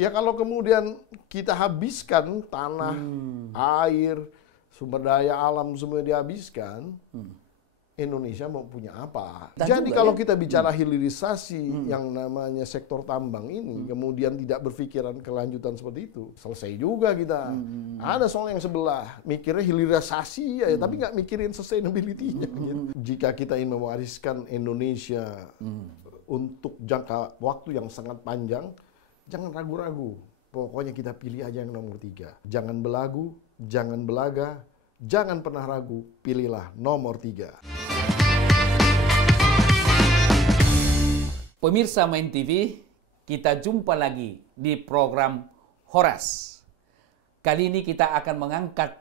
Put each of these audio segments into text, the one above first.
Ya kalau kemudian kita habiskan tanah, air, sumber daya alam semua dihabiskan, Indonesia mau punya apa? Jadi kalau kita bicara hilirisasi yang namanya sektor tambang ini, kemudian tidak berpikiran kelanjutan seperti itu, selesai juga kita. Ada soal yang sebelah, mikirnya hilirisasi ya, tapi nggak mikirin sustainability-nya. Gitu. Jika kita ingin mewariskan Indonesia untuk jangka waktu yang sangat panjang, jangan ragu-ragu. Pokoknya kita pilih aja yang nomor 3. Jangan belagu, jangan belaga, jangan pernah ragu, pilihlah nomor 3. Pemirsa Main TV, kita jumpa lagi di program Horas. Kali ini kita akan mengangkat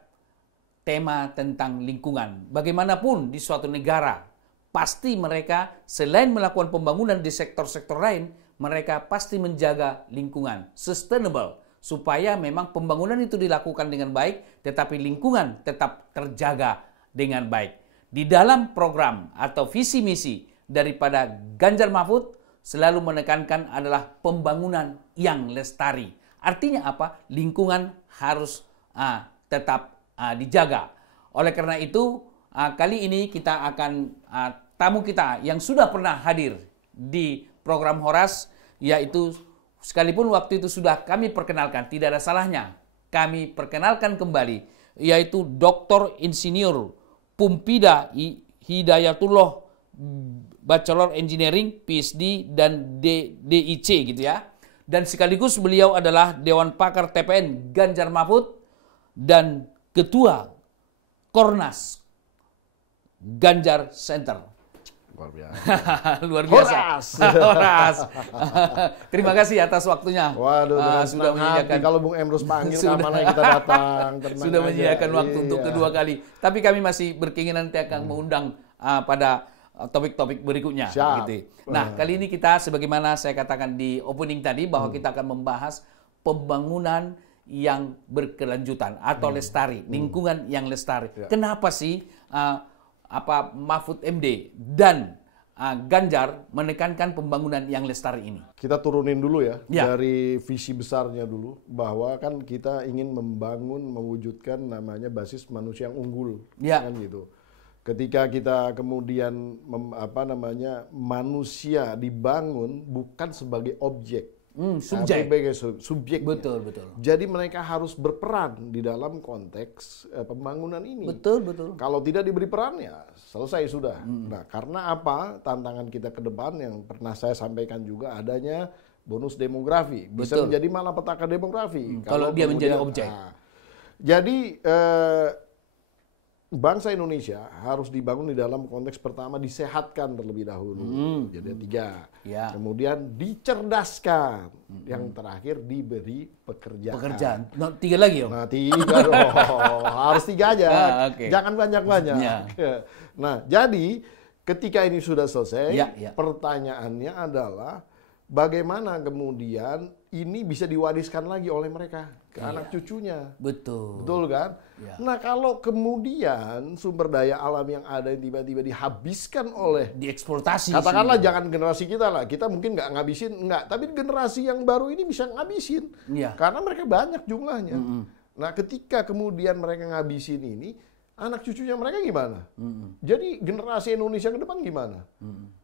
tema tentang lingkungan. Bagaimanapun di suatu negara, pasti mereka selain melakukan pembangunan di sektor-sektor lain, mereka pasti menjaga lingkungan, sustainable, supaya memang pembangunan itu dilakukan dengan baik, tetapi lingkungan tetap terjaga dengan baik. Di dalam program atau visi misi daripada Ganjar Mahfud, selalu menekankan adalah pembangunan yang lestari. Artinya apa? Lingkungan harus tetap dijaga. Oleh karena itu, kali ini kita akan tamu kita yang sudah pernah hadir di program Horas, yaitu sekalipun waktu itu sudah kami perkenalkan, tidak ada salahnya kami perkenalkan kembali, yaitu Dr. Insinyur Pumpida Hidayatullah, Bachelor Engineering, PhD, dan DIC gitu ya. Dan sekaligus beliau adalah Dewan Pakar TPN Ganjar Mahfud dan Ketua Kornas Ganjar Center. Luar biasa. Luar biasa. Horas. Horas. Terima kasih atas waktunya. Waduh, sudah menyediakan. kalau Bung Emrus panggil, kapan kita datang. Sudah menyediakan waktu untuk kedua kali. Tapi kami masih berkeinginan nanti akan mengundang pada topik-topik berikutnya. Gitu. Nah, kali ini kita sebagaimana saya katakan di opening tadi bahwa kita akan membahas pembangunan yang berkelanjutan atau lestari, lingkungan yang lestari. Kenapa sih Mahfud MD dan Ganjar menekankan pembangunan yang lestari ini? Kita turunin dulu ya dari visi besarnya dulu, bahwa kan kita ingin membangun, mewujudkan namanya basis manusia yang unggul, kan gitu. Ketika kita kemudian manusia dibangun bukan sebagai objek, subjek. Betul. Jadi mereka harus berperan di dalam konteks pembangunan ini. Betul. Kalau tidak diberi peran ya selesai sudah. Nah, karena apa? Tantangan kita ke depan yang pernah saya sampaikan juga adanya bonus demografi. Bisa menjadi malapetaka demografi. Kalau dia menjadi objek. Jadi bangsa Indonesia harus dibangun di dalam konteks pertama disehatkan terlebih dahulu. Jadi 3. Kemudian dicerdaskan. Yang terakhir diberi pekerjaan. Nah, 3 lagi ya? Nah, 3 dong. Harus 3 aja. Jangan banyak-banyak. Nah, jadi ketika ini sudah selesai, pertanyaannya adalah bagaimana kemudian ini bisa diwariskan lagi oleh mereka ke anak cucunya. Betul kan? Nah, kalau kemudian sumber daya alam yang ada tiba-tiba dihabiskan oleh, dieksploitasi, katakanlah jangan generasi kita lah, kita mungkin nggak ngabisin, tapi generasi yang baru ini bisa ngabisin, karena mereka banyak jumlahnya. Nah, ketika kemudian mereka ngabisin ini, anak cucunya mereka gimana? Jadi generasi Indonesia ke depan gimana?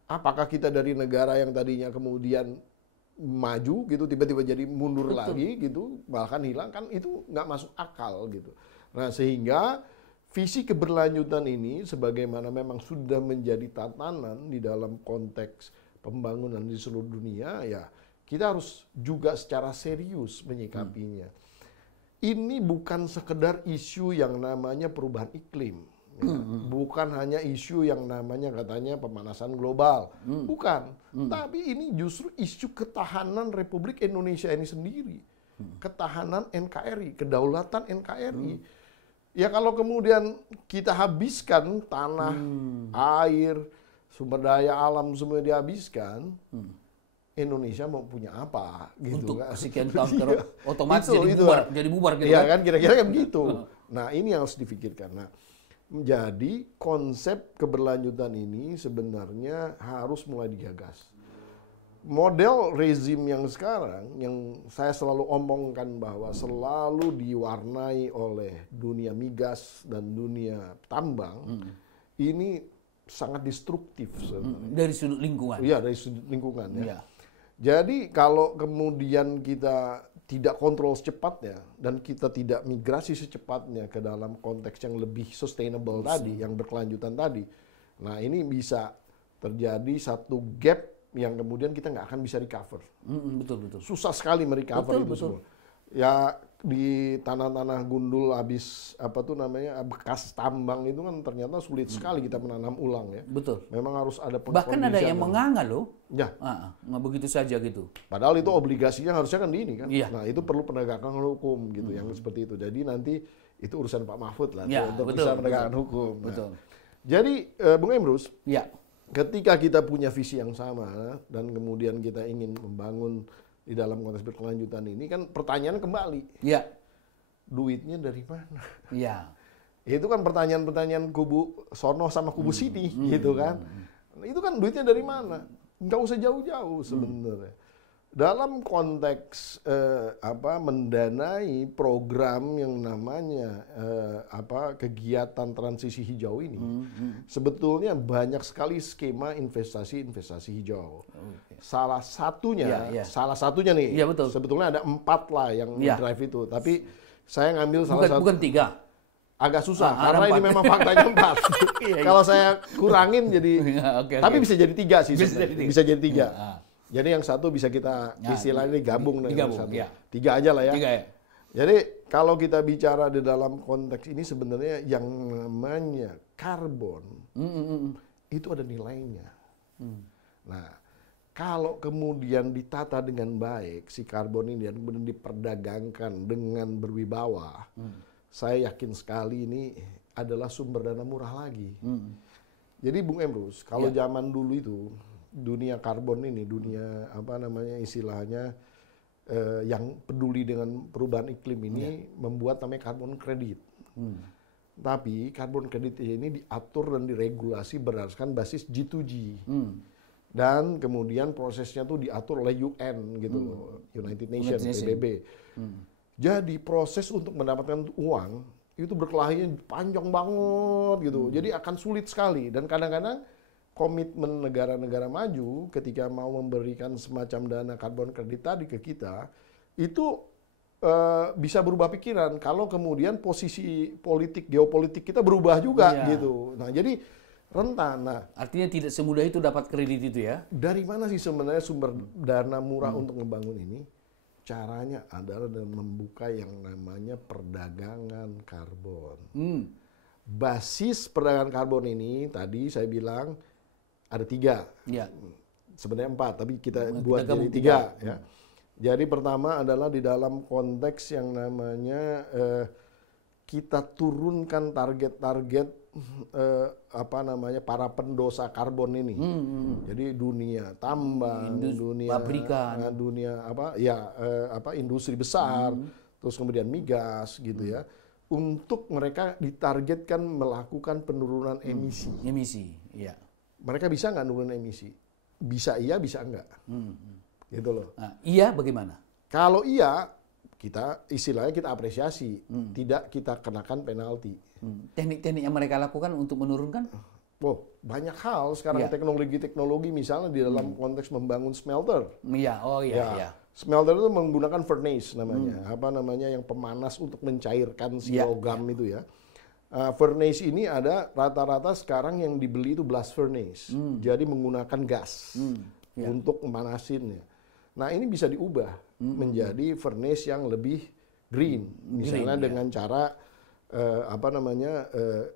Apakah kita dari negara yang tadinya kemudian maju gitu tiba-tiba jadi mundur lagi gitu, bahkan hilang, kan itu nggak masuk akal gitu. Nah, sehingga visi keberlanjutan ini sebagaimana memang sudah menjadi tatanan di dalam konteks pembangunan di seluruh dunia, ya kita harus juga secara serius menyikapinya. Ini bukan sekedar isu yang namanya perubahan iklim. Bukan hanya isu yang namanya katanya pemanasan global, bukan. Tapi ini justru isu ketahanan Republik Indonesia ini sendiri, ketahanan NKRI, kedaulatan NKRI. Ya kalau kemudian kita habiskan tanah, air, sumber daya alam semua dihabiskan, Indonesia mau punya apa? Gitu, untuk kan? sekian tahun otomatis jadi bubar gitu. Iya kan, kira-kira kan begitu. Nah, ini yang harus difikirkan. Nah, jadi konsep keberlanjutan ini sebenarnya harus mulai digagas. model rezim yang sekarang, yang saya selalu omongkan bahwa selalu diwarnai oleh dunia migas dan dunia tambang, ini sangat destruktif sebenarnya. Dari sudut lingkungan. Iya, dari sudut lingkungan ya. Iya. Jadi kalau kemudian kita tidak kontrol secepatnya dan kita tidak migrasi secepatnya ke dalam konteks yang lebih sustainable tadi, yang berkelanjutan tadi, nah ini bisa terjadi satu gap yang kemudian kita nggak akan bisa recover. Betul. Susah sekali merecover itu semua. Ya di tanah-tanah gundul habis bekas tambang itu kan ternyata sulit sekali kita menanam ulang ya. Betul. Memang harus ada bahkan ada yang menganga loh. Ya. Nggak begitu saja gitu. Padahal itu obligasinya harusnya kan di ini kan. Iya. Nah itu perlu penegakan hukum gitu yang seperti itu. Jadi nanti itu urusan Pak Mahfud lah ya, untuk betul, bisa menegakkan hukum. Betul. Nah, jadi Bung Emrus. Ya. Ketika kita punya visi yang sama dan kemudian kita ingin membangun di dalam konteks berkelanjutan ini kan pertanyaan kembali. Iya. Duitnya dari mana? Iya. Itu kan pertanyaan-pertanyaan kubu sono sama kubu sini gitu kan. Itu kan duitnya dari mana? Nggak usah jauh-jauh sebenarnya. Dalam konteks mendanai program yang namanya kegiatan transisi hijau ini, sebetulnya banyak sekali skema investasi hijau. Salah satunya nih, ya, betul. Sebetulnya ada 4 lah yang drive itu, tapi saya ngambil salah satu. Bukan 3. Agak susah karena ini memang faktanya 4. Kalau saya kurangin jadi, tapi bisa jadi 3 sih. Bisa jadi 3. Jadi yang satu bisa kita istilahnya gabung dengan yang satu. Ya. 3 aja lah ya. 3 ya. Jadi kalau kita bicara di dalam konteks ini sebenarnya yang namanya karbon itu ada nilainya. Nah, kalau kemudian ditata dengan baik si karbon ini dan kemudian diperdagangkan dengan berwibawa, saya yakin sekali ini adalah sumber dana murah lagi. Jadi Bung Emrus, kalau zaman dulu itu dunia karbon ini, dunia istilahnya yang peduli dengan perubahan iklim ini membuat namanya karbon kredit. Tapi karbon kredit ini diatur dan diregulasi berdasarkan basis G2G. Dan kemudian prosesnya tuh diatur oleh UN gitu loh, United Nations, PBB. Jadi proses untuk mendapatkan uang itu berkelahinya panjang banget gitu. Jadi akan sulit sekali dan kadang-kadang komitmen negara-negara maju ketika mau memberikan semacam dana karbon kredit tadi ke kita, itu bisa berubah pikiran kalau kemudian posisi politik, geopolitik kita berubah juga gitu. Nah jadi rentan. Nah, artinya tidak semudah itu dapat kredit itu ya? Dari mana sih sebenarnya sumber dana murah untuk membangun ini? Caranya adalah dengan membuka yang namanya perdagangan karbon. Basis perdagangan karbon ini tadi saya bilang ada 3, sebenarnya 4, tapi kita buat jadi 3 ya. Jadi pertama adalah di dalam konteks yang namanya kita turunkan target-target para pendosa karbon ini. Jadi dunia tambang, dunia pabrikan, industri besar, terus kemudian migas gitu ya. Untuk mereka ditargetkan melakukan penurunan emisi. Iya. Mereka bisa nggak nurunin emisi? Bisa iya, bisa enggak. Gitu loh. Nah, iya bagaimana? Kalau iya, istilahnya kita apresiasi. Tidak kita kenakan penalti. Teknik-teknik yang mereka lakukan untuk menurunkan? Banyak hal sekarang teknologi misalnya di dalam konteks membangun smelter. Iya. Smelter itu menggunakan furnace namanya. Yang pemanas untuk mencairkan si logam itu ya. Furnace ini ada rata-rata sekarang yang dibeli itu blast furnace. Jadi menggunakan gas untuk memanasinnya. Nah ini bisa diubah menjadi furnace yang lebih green. Misalnya dengan cara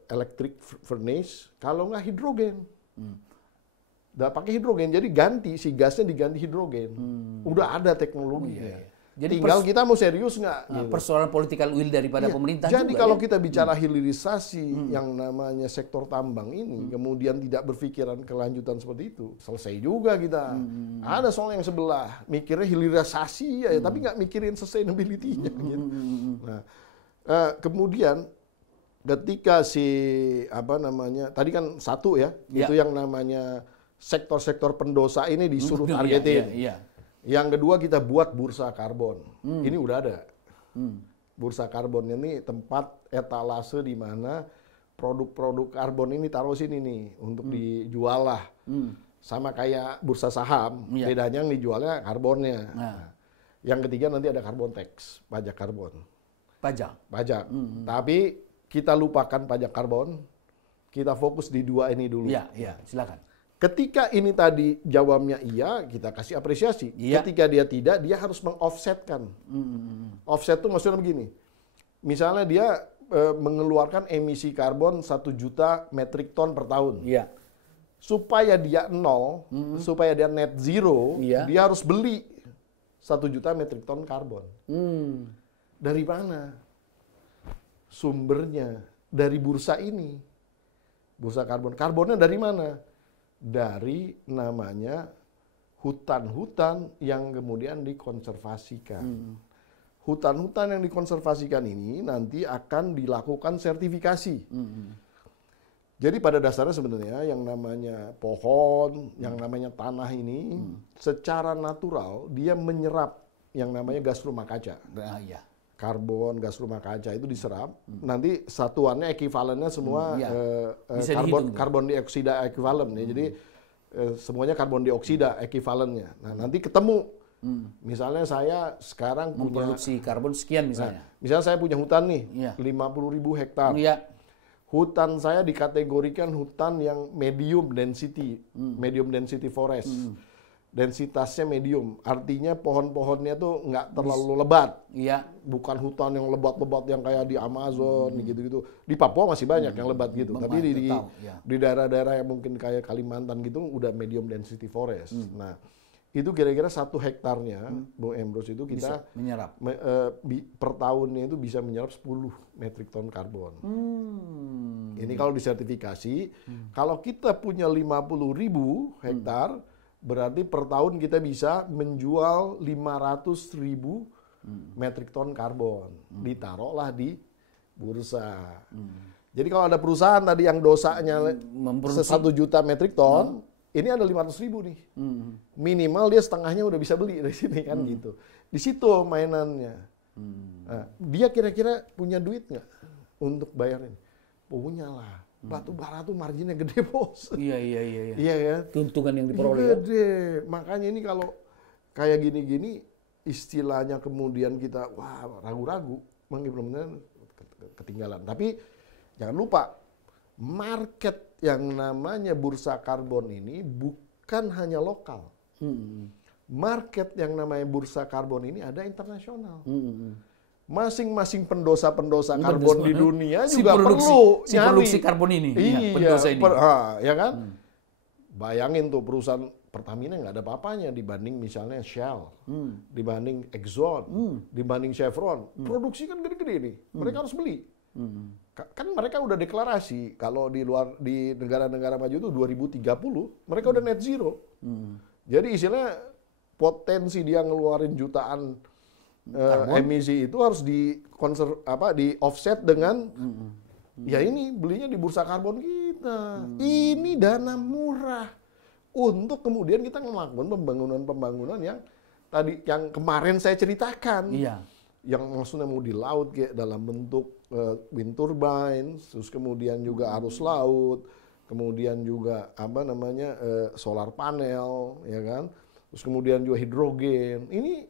electric furnace, kalau nggak hidrogen. Udah pakai hidrogen, jadi ganti si gasnya diganti hidrogen. Udah ada teknologinya. Jadi tinggal kita mau serius nggak? Gitu. Persoalan political will daripada pemerintah. Jadi juga, kalau kita bicara hilirisasi yang namanya sektor tambang ini, kemudian tidak berpikiran kelanjutan seperti itu, selesai juga kita. Ada soal yang sebelah, mikirnya hilirisasi ya, tapi nggak mikirin sustainability-nya. Gitu. Nah, kemudian ketika tadi kan satu ya, itu yang namanya sektor-sektor pendosa ini disuruh targetin. Yang kedua kita buat bursa karbon. Ini udah ada. Bursa karbon ini tempat etalase di mana produk-produk karbon ini taruh sini nih untuk dijual lah. Sama kayak bursa saham, bedanya yang dijualnya karbonnya. Yang ketiga nanti ada carbon tax, pajak karbon. Pajak. Tapi kita lupakan pajak karbon, kita fokus di dua ini dulu. Silakan. Ketika ini tadi jawabnya iya, kita kasih apresiasi. Ketika dia tidak, dia harus meng-offsetkan. Offset itu maksudnya begini. Misalnya dia mengeluarkan emisi karbon 1 juta metrik ton per tahun. Supaya dia nol, supaya dia net zero, dia harus beli 1 juta metrik ton karbon. Dari mana? Sumbernya dari bursa ini. Bursa karbon. Karbonnya dari mana? Dari namanya hutan-hutan yang kemudian dikonservasikan. Hutan-hutan yang dikonservasikan ini nanti akan dilakukan sertifikasi. Jadi pada dasarnya sebenarnya yang namanya pohon, yang namanya tanah ini secara natural dia menyerap yang namanya gas rumah kaca. Karbon, gas rumah kaca itu diserap. Nanti satuannya ekuivalennya semua karbon dioksida ekuivalen ya. Jadi semuanya karbon dioksida ekuivalennya. Nah, nanti ketemu. Misalnya saya sekarang memproduksi karbon sekian misalnya. Misalnya saya punya hutan nih, 50.000 hektar. Hutan saya dikategorikan hutan yang medium density forest. Densitasnya medium, artinya pohon-pohonnya tuh nggak terlalu lebat. Bukan hutan yang lebat-lebat yang kayak di Amazon gitu-gitu. Di Papua masih banyak yang lebat gitu. Tapi di daerah-daerah yang mungkin kayak Kalimantan gitu udah medium density forest. Nah, itu kira-kira 1 hektarnya, Bung Emrus itu kita bisa menyerap. Per tahunnya itu bisa menyerap 10 metrik ton karbon. Ini kalau disertifikasi, kalau kita punya 50.000 hektar, berarti per tahun kita bisa menjual 500.000 metrik ton karbon. Ditaruhlah di bursa. Jadi kalau ada perusahaan tadi yang dosanya 1 juta metrik ton, ini ada 500.000 nih. Minimal dia setengahnya udah bisa beli dari sini kan gitu. Di situ mainannya. Nah, dia kira-kira punya duit nggak untuk bayarin? Punya lah. Batu bara tuh marginnya gede, Bos. Iya. Iya kan? Keuntungan yang diperoleh. Gede. Makanya ini kalau kayak gini-gini istilahnya kemudian kita ragu-ragu, mengimplementasikan ketinggalan. Tapi jangan lupa market yang namanya bursa karbon ini bukan hanya lokal. Market yang namanya bursa karbon ini ada internasional. Masing-masing pendosa-pendosa karbon di dunia juga perlu nyari produksi karbon ini. Pendosa ini. Ya kan? Bayangin tuh perusahaan Pertamina nggak ada apa-apanya dibanding misalnya Shell, dibanding Exxon, dibanding Chevron. Produksi kan gede-gede nih. Mereka harus beli. Kan mereka udah deklarasi kalau di negara-negara maju itu 2030 mereka udah net zero. Jadi istilahnya potensi dia ngeluarin jutaan emisi itu harus di offset dengan ya ini belinya di bursa karbon kita. Ini dana murah untuk kemudian kita melakukan pembangunan yang tadi yang kemarin saya ceritakan. Yang maksudnya mau di laut kayak dalam bentuk wind turbine, terus kemudian juga arus laut, kemudian juga solar panel, ya kan, terus kemudian juga hidrogen. Ini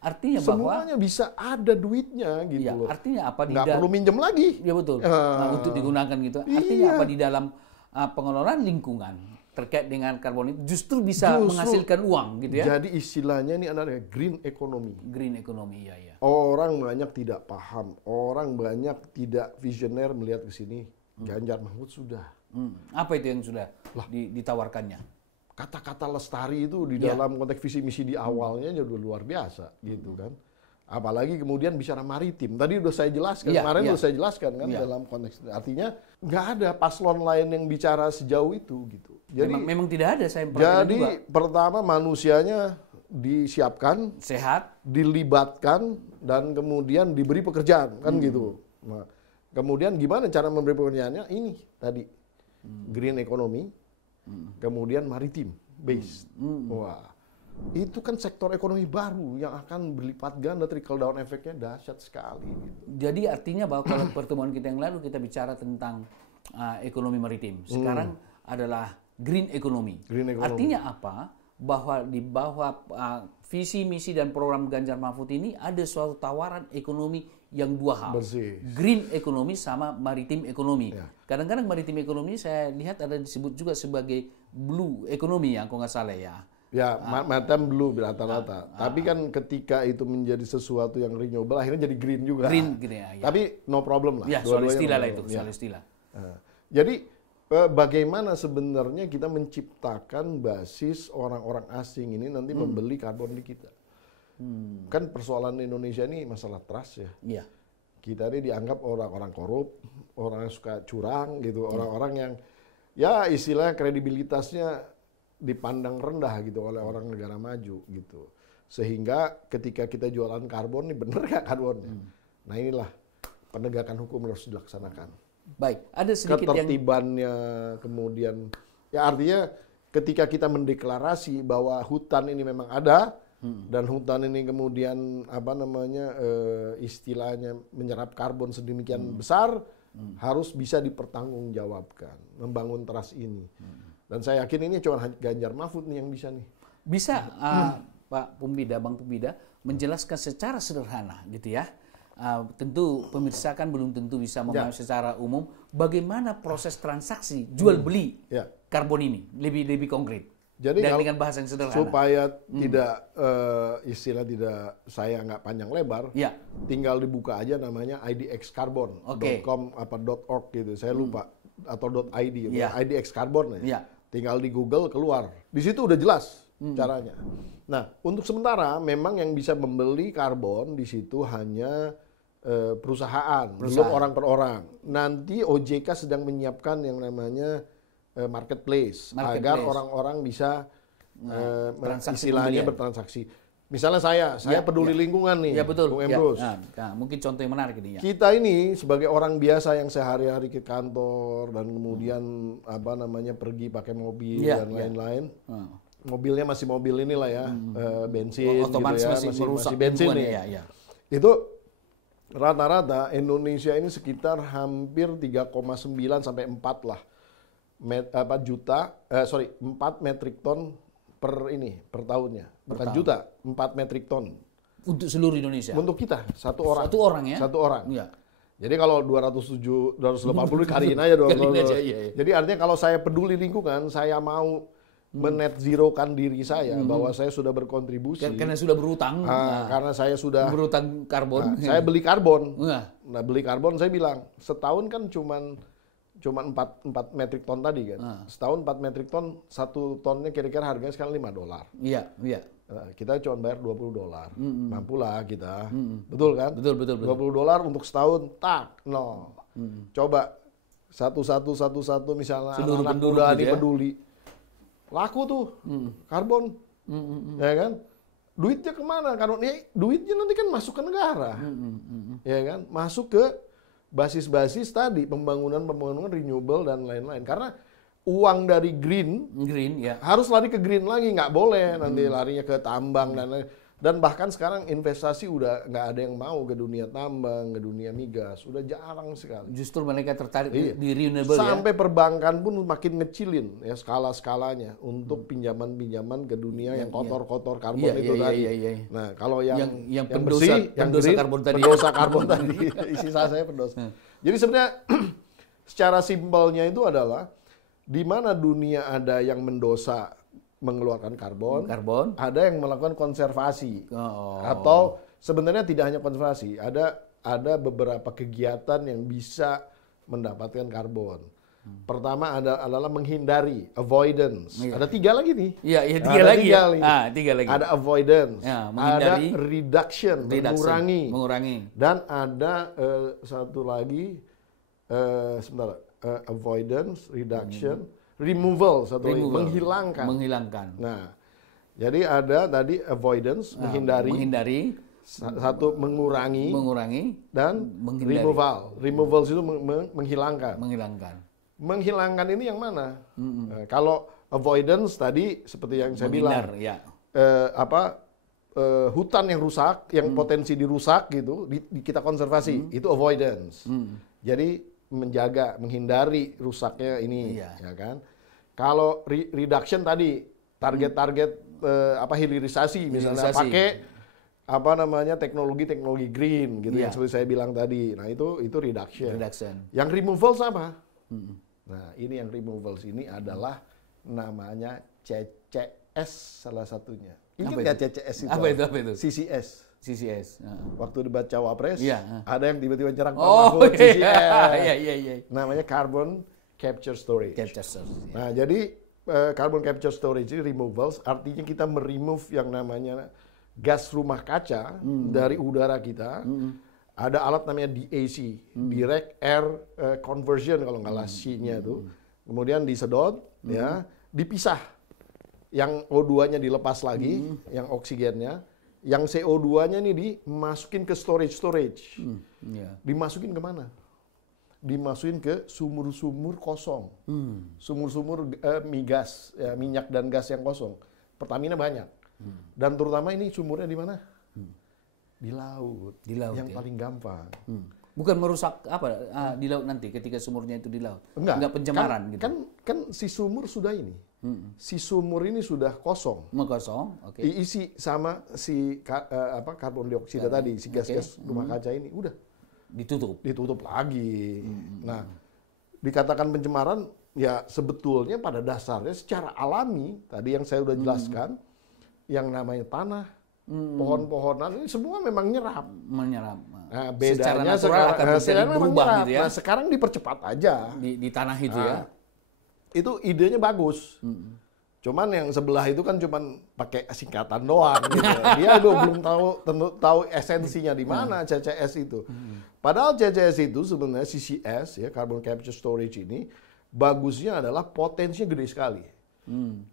artinya semuanya bahwa bisa ada duitnya gitu loh. Artinya apa? Nggak perlu minjem lagi. Ya betul. Untuk digunakan gitu. Artinya apa di dalam pengelolaan lingkungan terkait dengan karbon itu justru bisa menghasilkan uang gitu ya. Jadi istilahnya ini adalah green economy. Green economy, iya. Orang banyak tidak paham, orang banyak tidak visioner melihat ke sini. Ganjar Mahfud sudah. Apa itu yang sudah ditawarkannya? Kata-kata lestari itu di dalam konteks visi misi di awalnya udah luar biasa gitu kan. Apalagi kemudian bicara maritim. Tadi udah saya jelaskan, kemarin udah saya jelaskan kan dalam konteks. Artinya nggak ada paslon lain yang bicara sejauh itu gitu. Jadi memang tidak ada saya jadi juga. Pertama manusianya disiapkan, sehat, dilibatkan dan kemudian diberi pekerjaan kan gitu. Nah, kemudian gimana cara memberi pekerjaannya? Ini tadi green economy, kemudian maritim based. Wah, itu kan sektor ekonomi baru yang akan berlipat ganda, trickle down efeknya dahsyat sekali. Jadi artinya bahwa kalau pertemuan kita yang lalu kita bicara tentang ekonomi maritim, sekarang adalah green economy. Artinya apa? Bahwa di bawah visi, misi, dan program Ganjar Mahfud ini ada suatu tawaran ekonomi yang dua hal. Bersih. Green economy sama maritim economy. Kadang-kadang maritim economy saya lihat ada disebut juga sebagai blue economy, yang kalau nggak salah ya. Ya, macam blue rata-rata. Tapi kan ketika itu menjadi sesuatu yang renewable, akhirnya jadi green juga. Green ya. Tapi no problem lah. Ya, soal istilah lah itu, soal istilah. Jadi bagaimana sebenarnya kita menciptakan basis orang-orang asing ini nanti membeli karbon di kita? Kan persoalan Indonesia ini masalah trust ya. Iya. Kita ini dianggap orang-orang korup, orang yang suka curang gitu, orang-orang yang ya istilahnya kredibilitasnya dipandang rendah gitu oleh orang negara maju gitu. Sehingga ketika kita jualan karbon nih bener nggak karbonnya? Nah inilah penegakan hukum harus dilaksanakan. Baik, ada sedikit ketertibannya, kemudian ya artinya ketika kita mendeklarasi bahwa hutan ini memang ada dan hutan ini kemudian istilahnya menyerap karbon sedemikian besar, harus bisa dipertanggungjawabkan, membangun trust ini. Dan saya yakin ini cuma Ganjar Mahfud nih yang bisa nih. Bisa Pak Pumbida, Bang Pumbida menjelaskan secara sederhana gitu ya. Tentu pemirsa kan belum tentu bisa memahami secara umum bagaimana proses transaksi jual beli karbon ini lebih konkret. Jadi dan dengan bahasa yang sederhana. Supaya tidak saya nggak panjang lebar, tinggal dibuka aja namanya idxcarbon.com .org gitu. Saya lupa atau .id, idx carbon ya. Tinggal di Google keluar. Di situ udah jelas caranya. Nah, untuk sementara memang yang bisa membeli karbon di situ hanya perusahaan, belum orang per orang. Nanti OJK sedang menyiapkan yang namanya marketplace agar orang-orang bisa istilahnya bertransaksi. Misalnya saya peduli lingkungan nih, ya, betul. Bung Emrus. Nah, mungkin contoh yang menarik ini ya. Kita ini sebagai orang biasa yang sehari-hari ke kantor dan kemudian pergi pakai mobil dan lain-lain. Mobilnya masih mobil inilah ya, bensin otomatis gitu ya, masih bensin nih. Ya. Itu rata-rata Indonesia ini sekitar hampir 3,9 sampai 4 lah. 4 metrik ton per tahunnya. Bukan juta, 4 metrik ton. Untuk seluruh Indonesia? Untuk kita, satu orang. Satu orang ya? Satu orang. Ya. Jadi kalau 280 kaliin aja 280. Jadi artinya kalau saya peduli lingkungan, saya mau menet zerokan diri saya bahwa saya sudah berkontribusi. Karena sudah berutang. Karena saya sudah berutang karbon. Saya beli karbon. Nah, beli karbon saya bilang, setahun kan cuman 4 metrik ton tadi kan. Setahun 4 metrik ton, 1 tonnya kira-kira harganya sekarang $5. Iya. Kita cuma bayar $20. Mampulah kita. Betul kan? Betul. $20 untuk setahun, tak, no. Coba satu misalnya anak muda ini peduli. Laku tuh karbon. Ya kan? Duitnya kemana? Karena duitnya nanti kan masuk ke negara. Ya kan? Masuk ke basis-basis tadi, pembangunan renewable dan lain-lain. Karena uang dari green ya harus lari ke green lagi, nggak boleh nanti larinya ke tambang dan lain-lain. Dan bahkan sekarang investasi udah nggak ada yang mau ke dunia tambang, ke dunia migas, udah jarang sekali. Justru mereka tertarik di renewable. Sampai perbankan pun makin ngecilin ya skala-skalanya untuk pinjaman-pinjaman ke dunia yang kotor-kotor karbon itu tadi. Nah kalau yang bersih, yang green, pendosa karbon tadi. Sisa saya pendosa. Jadi sebenarnya secara simpelnya itu adalah di mana dunia ada yang mendosa mengeluarkan karbon, ada yang melakukan konservasi, atau sebenarnya tidak hanya konservasi, ada beberapa kegiatan yang bisa mendapatkan karbon. Pertama adalah menghindari, avoidance. Ada 3 lagi nih. Iya, 3 lagi. Ada avoidance, ada menghindari, reduction, mengurangi, dan ada satu lagi, avoidance, reduction. Removal menghilangkan. Nah, jadi ada tadi avoidance, menghindari. Satu mengurangi dan removal. Removal itu menghilangkan. menghilangkan ini yang mana? Kalau avoidance tadi seperti yang saya bilang, ya. Hutan yang rusak, yang potensi dirusak gitu, kita konservasi, itu avoidance. Jadi menjaga, menghindari rusaknya ini, ya kan? Kalau reduction tadi, target-target hilirisasi, misalnya pakai teknologi green gitu, yang seperti saya bilang tadi. Nah itu reduction. Yang removals apa? Nah ini yang removals ini adalah namanya CCS salah satunya. Ingat nggak CCS itu? Apa itu? CCS. Waktu debat Cawapres, ada yang tiba-tiba nyerang Pak Mahfud. CCS. Iya. Namanya Carbon Capture Storage. Nah, jadi Carbon Capture Storage ini removals, artinya kita meremove yang namanya gas rumah kaca dari udara kita. Ada alat namanya DAC, Direct Air Conversion kalau nggak C-nya itu. Kemudian disedot, ya, dipisah. Yang O2-nya dilepas lagi, yang oksigennya, yang CO2-nya nih dimasukin ke storage. Dimasukin kemana? Dimasukin ke sumur-sumur kosong, sumur-sumur migas, ya, minyak dan gas yang kosong. Pertamina banyak, dan terutama ini sumurnya di mana? Di laut yang paling gampang. Bukan merusak di laut nanti ketika sumurnya itu di laut. Enggak pencemaran gitu. Kan si sumur sudah ini. Si sumur ini sudah kosong. Oke. Diisi sama si karbon dioksida tadi, si gas-gas rumah kaca ini udah ditutup lagi. Nah, dikatakan pencemaran ya sebetulnya pada dasarnya secara alami tadi yang saya udah jelaskan, yang namanya tanah, pohon-pohonan ini semua memang menyerap. Nah, bedanya sekarang memang menyerap. Gitu ya? Nah, sekarang dipercepat aja di tanah itu ya. Itu idenya bagus. Cuman yang sebelah itu kan cuman pakai singkatan doang gitu. Dia belum tahu esensinya di mana CCS itu. Padahal CCS itu sebenarnya CCS ya, Carbon Capture Storage ini bagusnya adalah potensinya gede sekali.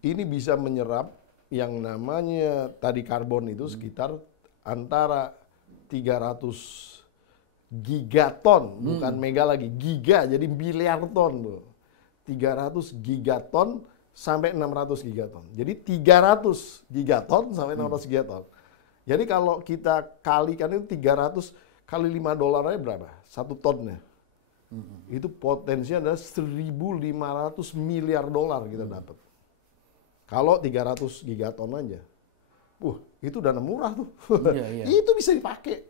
Ini bisa menyerap yang namanya tadi karbon itu sekitar antara 300 gigaton, bukan mega lagi, giga jadi miliar ton tuh. 300 gigaton sampai 600 gigaton. Jadi 300 gigaton sampai 600 gigaton. Jadi kalau kita kalikan itu 300 kali $5 aja berapa? 1 tonnya. Itu potensinya adalah 1.500 miliar dolar kita dapat. Kalau 300 gigaton aja. Itu dana murah tuh. Itu bisa dipakai.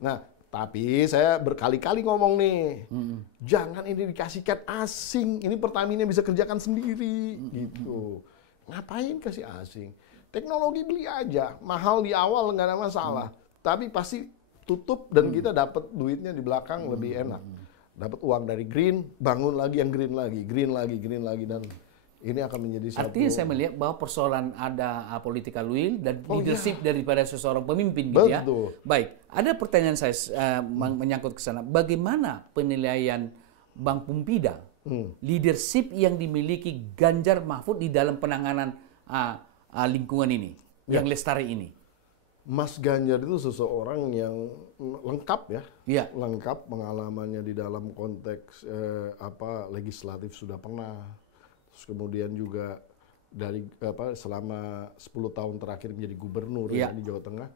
Nah, tapi saya berkali-kali ngomong nih, jangan ini dikasihkan asing. Ini Pertamina bisa kerjakan sendiri, gitu. Ngapain kasih asing? Teknologi beli aja, mahal di awal nggak ada masalah. Tapi pasti tutup dan kita dapat duitnya di belakang lebih enak. Dapat uang dari green, bangun lagi yang green lagi dan ini akan menjadi satu. Artinya saya melihat bahwa persoalan ada political will dan leadership daripada seseorang pemimpin gitu ya. Baik, ada pertanyaan saya menyangkut ke sana. Bagaimana penilaian Bang Pumpida leadership yang dimiliki Ganjar Mahfud di dalam penanganan lingkungan ini, yang lestari ini? Mas Ganjar itu seseorang yang lengkap ya, lengkap pengalamannya di dalam konteks legislatif sudah pernah. Terus kemudian juga dari selama 10 tahun terakhir menjadi gubernur di Jawa Tengah.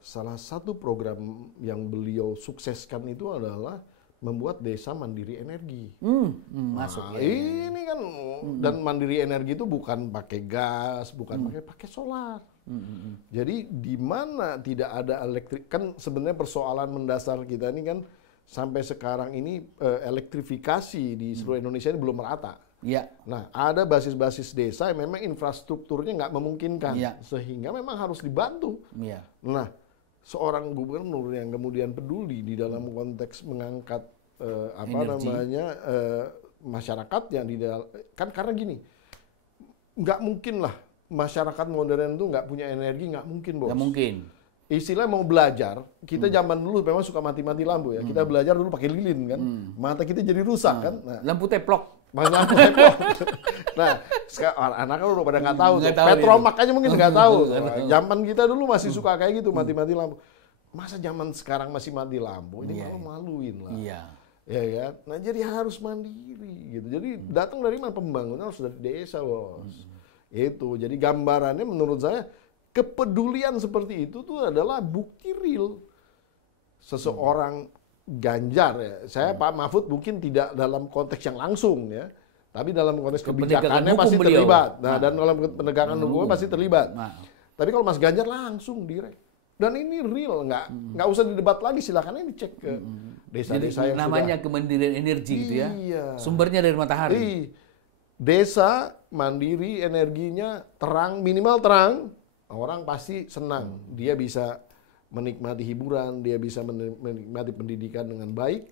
Salah satu program yang beliau sukseskan itu adalah membuat desa mandiri energi. Ini kan dan mandiri energi itu bukan pakai gas, bukan pakai solar. Jadi di mana tidak ada elektrik, kan sebenarnya persoalan mendasar kita ini kan sampai sekarang ini elektrifikasi di seluruh Indonesia ini belum merata. Nah, ada basis-basis desa yang memang infrastrukturnya nggak memungkinkan, sehingga memang harus dibantu. Nah, seorang gubernur yang kemudian peduli di dalam konteks mengangkat masyarakatnya di dalam, kan karena gini, nggak mungkin lah masyarakat modern itu nggak punya energi, nggak mungkin, bos. Nggak mungkin. Istilah mau belajar, kita zaman dulu memang suka mati-mati lampu ya. Kita belajar dulu pakai lilin kan, mata kita jadi rusak kan. Nah, lampu teplok. Nah, sekarang anak-anak udah pada nggak tahu. Petromak aja mungkin nggak tahu. Zaman kita dulu masih suka kayak gitu, mati-mati lampu. Masa zaman sekarang masih mati lampu? Ini malu-maluin lah. Ya kan? Nah, jadi harus mandiri gitu. Jadi datang dari mana pembangunan? Harus dari desa, Bos. Itu. Jadi gambarannya menurut saya kepedulian seperti itu tuh adalah bukti real seseorang Ganjar ya. Saya Pak Mahfud mungkin tidak dalam konteks yang langsung ya. Tapi dalam konteks kebijakannya pasti terlibat. Nah, dan dalam penegakan hukumnya pasti terlibat. Tapi kalau Mas Ganjar langsung direct. Dan ini real, nggak usah didebat lagi, silakan ini cek ke desa-desa yang namanya kemandirian energi gitu ya. Sumbernya dari matahari. Desa mandiri, energinya terang, minimal terang, orang pasti senang. Dia bisa menikmati hiburan, dia bisa menikmati pendidikan dengan baik.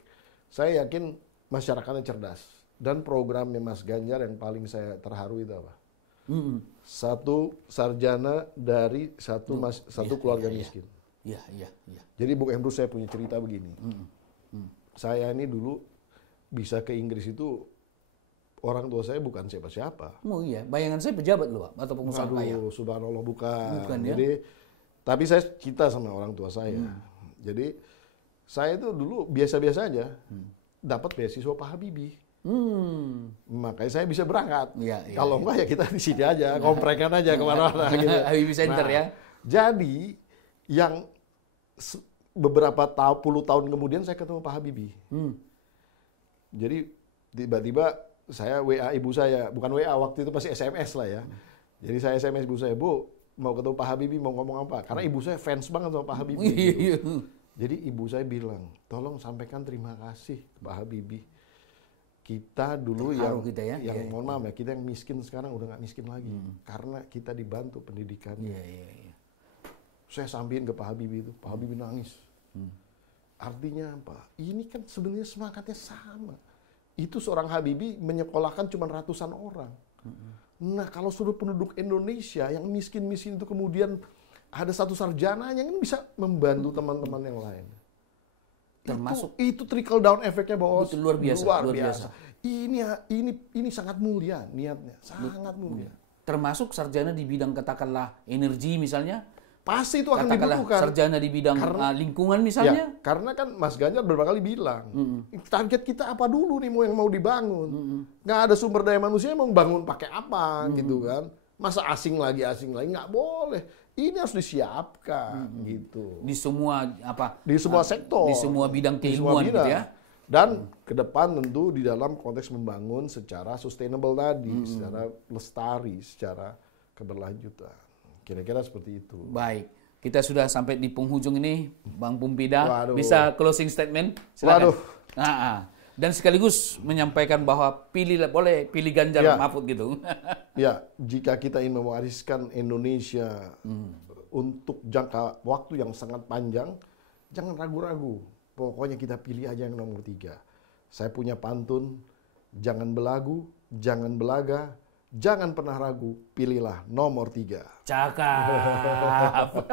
Saya yakin masyarakatnya cerdas. Dan programnya Mas Ganjar yang paling saya terharu itu apa? Satu sarjana dari satu keluarga miskin. Iya. Jadi Bung Emrus, saya punya cerita begini. Saya ini dulu bisa ke Inggris itu orang tua saya bukan siapa-siapa. Oh iya, bayangan saya pejabat loh, Pak, atau pengusaha kaya. Subhanallah bukan ya? Jadi, tapi saya cinta sama orang tua saya. Jadi saya itu dulu biasa-biasa aja dapat beasiswa Pak Habibie. Makanya saya bisa berangkat. Kalau enggak ya kita di sini aja, komprekan aja kemana-mana. Gitu. Habibie Center ya. Jadi yang beberapa puluh tahun kemudian saya ketemu Pak Habibie. Jadi tiba-tiba saya WA ibu saya, bukan WA waktu itu pasti SMS lah ya. Jadi saya SMS ibu saya, Bu mau ketemu Pak Habibie, mau ngomong apa? Karena ibu saya fans banget sama Pak Habibie. Gitu. Jadi ibu saya bilang, tolong sampaikan terima kasih ke Pak Habibie. Kita dulu mohon maaf ya, kita yang miskin sekarang udah nggak miskin lagi karena kita dibantu pendidikan. Saya sampein ke Pak Habibie itu, Pak Habibie nangis. Artinya apa? Ini kan sebenarnya semangatnya sama. Itu seorang Habibie menyekolahkan cuma ratusan orang. Nah, kalau seluruh penduduk Indonesia yang miskin-miskin itu kemudian ada satu sarjana yang bisa membantu teman-teman yang lain. Termasuk itu trickle down efeknya, Bos. Itu luar biasa. Ini sangat mulia niatnya, sangat mulia. Termasuk sarjana di bidang katakanlah energi misalnya. Pasti itu akan dibutuhkan. Sarjana di bidang lingkungan misalnya. Ya, karena kan Mas Ganjar beberapa kali bilang, target kita apa dulu nih yang mau dibangun. Nggak ada sumber daya manusia mau bangun pakai apa gitu kan. Masa asing lagi, nggak boleh. Ini harus disiapkan gitu. Di semua Di semua sektor. Di semua bidang keilmuan gitu ya. Dan ke depan tentu di dalam konteks membangun secara sustainable tadi, secara lestari, secara keberlanjutan. Kira-kira seperti itu. Baik. Kita sudah sampai di penghujung ini, Bang Pumpida. Bisa closing statement? Silakan. Dan sekaligus menyampaikan bahwa boleh pilih Ganjar Mahfud gitu. Ya, jika kita ingin mewariskan Indonesia untuk jangka waktu yang sangat panjang, jangan ragu-ragu. Pokoknya kita pilih aja yang nomor 3. Saya punya pantun, jangan belagu, jangan belaga, jangan pernah ragu, pilihlah nomor 3. Cakap.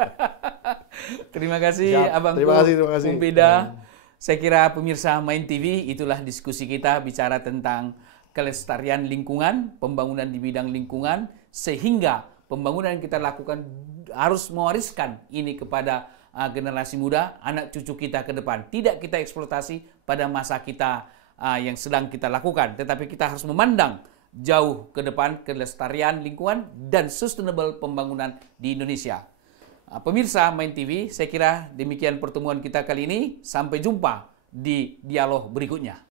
Terima kasih Abang Terima kasih. Pumpida. Saya kira pemirsa Main TV, itulah diskusi kita bicara tentang kelestarian lingkungan, pembangunan di bidang lingkungan, sehingga pembangunan yang kita lakukan harus mewariskan ini kepada generasi muda, anak cucu kita ke depan. Tidak kita eksploitasi pada masa kita yang sedang kita lakukan, tetapi kita harus memandang jauh ke depan kelestarian lingkungan dan sustainable pembangunan di Indonesia. Pemirsa Main TV, saya kira demikian pertemuan kita kali ini. Sampai jumpa di dialog berikutnya.